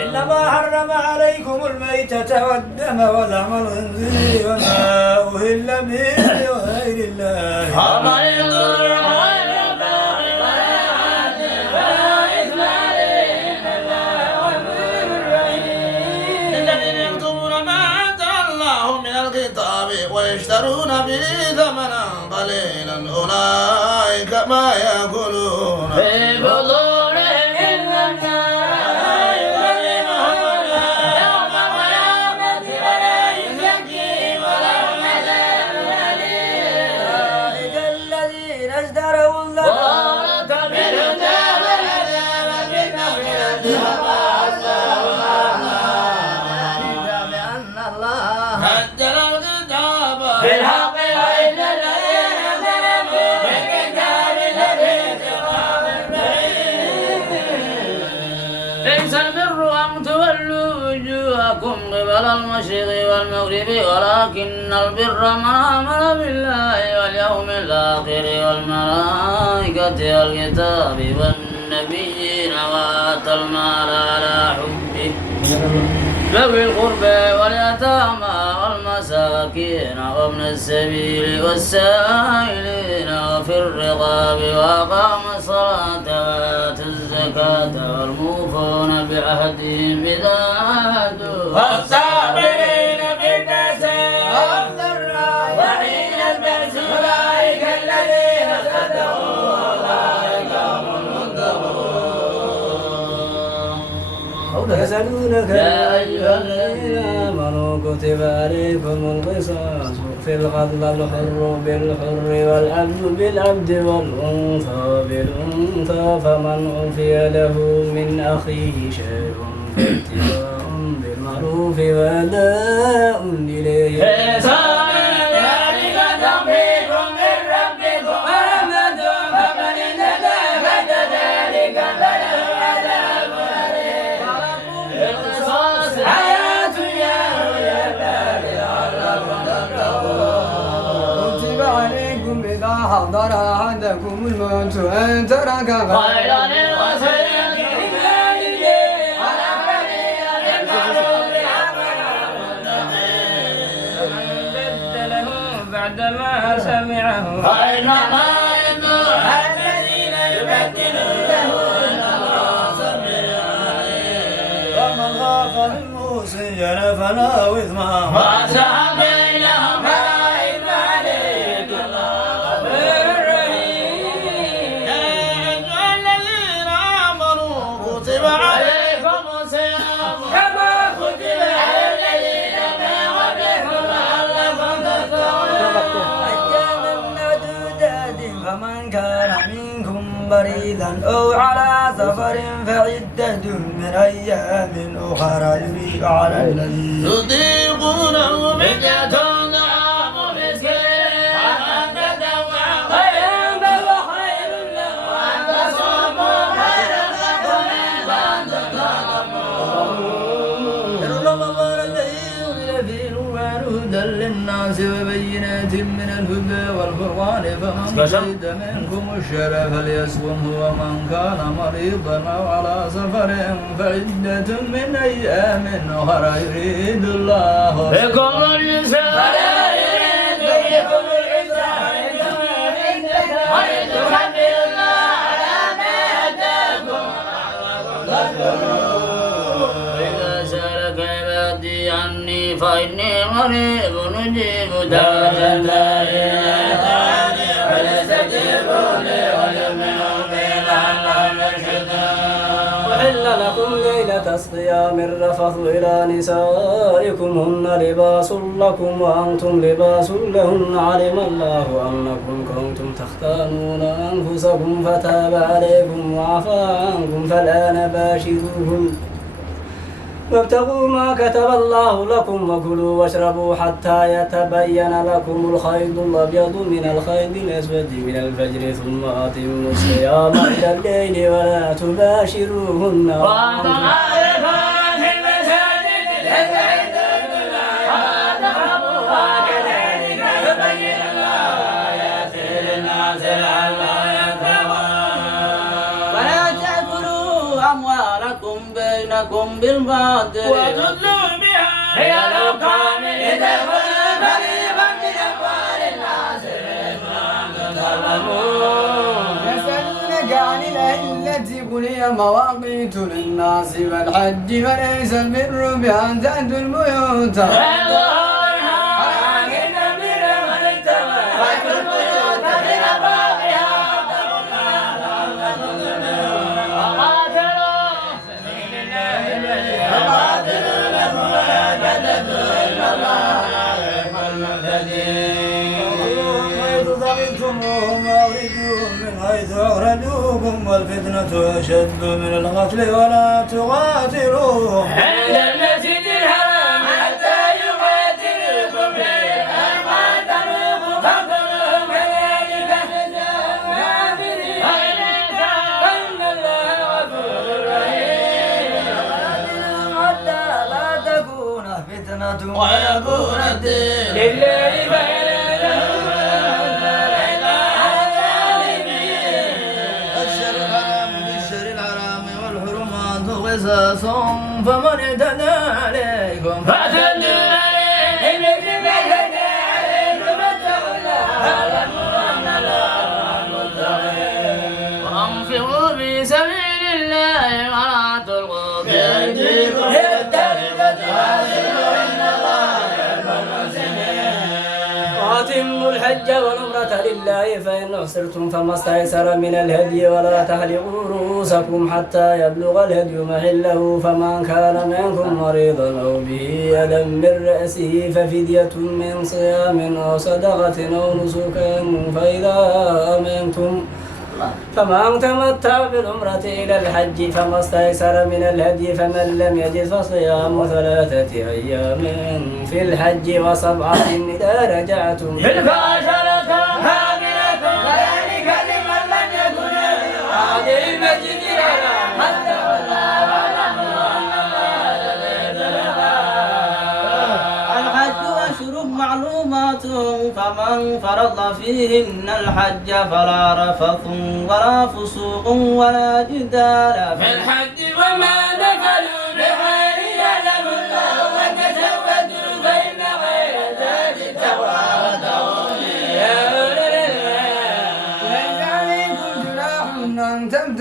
إنما حرم عليكم الميتة والدم ولحم الخنزير وما أهل به لغير الله ومن يضر غير باغ ولا عاد فلا إثم عليه إن الله غفور رحيم. الذين يكتمون ما أنزل الله من الكتاب ويشترون به ثمنا قليلا أولئك ما يأكلون في بطونهم إلا النار يكلمهم يوم القيامة ولا يزكيهم ولهم عذاب أليم. أولئك الذين اشتروا الضلالة بالهدى والعذاب بالمغفرة وأصلهم بأن الله نزل الكتاب بالحق وإن الذين ظلموا بالكتاب لفي شقاق بعيد. ليس البر أن تولوا وجوهكم قبل المشرق والمغرب ولكن البر من آمن بالله واليوم الآخر والملائكة والكتاب والنبيين وآتى المال على حبه ذوي القربى واليتامى والمساكين وابن السبيل والسائلين وفي الرقاب وأقام الصلاة وآتى الزكاة والموفون بعهدهم إذا عاهدوا والصابرين في البأساء والضراء وحين البأس أولئك الذين صدقوا وأولئك هم المتقون. يسألونك يا أيها الذين آمنوا كتب عليكم القصاص في القتلى الحر بالحر والعبد بالعبد والأنثى بالأنثى فمن عفي له من أخيه شيء فاتباع بالمعروف وأداء إليه إحسان ذلك تخفيف من ربكم ورحمة فمن اهتدى بعد ذلك فله عذاب أليم. القصاص حياة يا أولي الألباب لعلكم تتقون. كتب عليكم إذا حضر أحدكم الموت أن ترك خيرا الوصية لوالديه والأقربين بالمعروف حقا على المتقين. فمن بدله بعدما سمعه فإنما يدعو الذين يبدلونه إن الله سميع عليم. ومن خاف من موص فلا إثم وأصلح بينهم فلا إثم عليه إن الله غفور رحيم. يا أيها الذين آمنوا كتب عليكم الصيام كما كتب على الذين من قبلكم لعلكم تتقون. أياما معدودات فمن كان منكم مريضا أو على سفر فعدة من أيام أخرى يريد على الذين يطيقونه فدية طعام مسكين ومن تطوع خيرا فهو خير له وأن تصوموا خيرا لكم إن كنتم تعلمون. شهر رمضان الذي أنزل فيه القرآن هدى للناس وبينات من الهدى والفرقان فمن شهد منكم الشهر فليصمه ومن كان مريضا أو على سفر فعدة من أيام أخرى يريد الله بكم اليسر ولا يريد بكم العسر ولتكبروا الله على ما هداكم إذا سألك عبادي عني فإني قريب أجيب دعوة الداعي إذا دعاني فليستجيبوا لي وليؤمنوا بي لعلهم يرشدون. أحل لكم ليلة الصيام الرفث إلى نسائكم هن لباس لكم وأنتم لباس لهن علم الله أنكم كنتم تختانون أنفسكم فتاب عليكم وعفى عنكم فالآن باشروهن وابتغوا ما كتب الله لكم وكلوا واشربوا حتى يتبين لكم الخيط الأبيض من الخيط الأسود من الفجر ثم أتموا الصيام إلى الليل ولا تباشروهن وأنتم عارفون في المساجد لتعدوا ولا تقربوها كذلك يبين الله آياته للناس يأتونكم بالباطل وتدلوا بها هي الأرقام لتكون فريقا من أموال الناس بما تعلمون يسألونك عن الأهلة قل هي مواقيت للناس والحج فليس البر بأن تأتوا البيوت من حيث أخرجوكم والفتنة أشد من القتل ولا تقاتلوهم عند المسجد الحرام حتى يقاتلوكم فيه فإن قاتلوكم فاقتلوهم كذلك جزاء الكافرين فإن الله غفور رحيم حتى لا تكون فتنة ويكون الدين لله فإن قصاص فمن اعتدى عليكم فاعتدوا عليه مثل ما اعتدى عليكم واتقوا الله واعلموا أن الله متقين وأنفقوا في سبيل الله ولا تلقوا بأيديكم إلى التهلكة وأحسنوا إن الله يحب المحسنين وأتموا الحج والعمرة لله فإن أحصرتم فما استيسر من الهدي ولا تحلقوا رؤوسكم حتى يبلغ الهدي محله فمن كان منكم مريضا أو به أذى من رأسه ففدية من صيام أو صدقة أو نسك فإذا أمنتم فمن تمتع بالعمرة إلى الحج فما استيسر من الهدي فمن لم يجد فصيام 3 أيام في الحج و7 إذا رجعتم تلك عشرة كاملة ذلك لمن لم يكن حاضر المسجد الحرام حتى والله واعلموا أن الله شديد العقاب الحج أشهر معلومات فمن فرض فيهن الحج فلا رفث ولا فسوق ولا جدال في الحج وما دخلوا بخير يعلم الله وتزودوا فإن خير زاد التقوى ليس عليكم جناح أن تبتغوا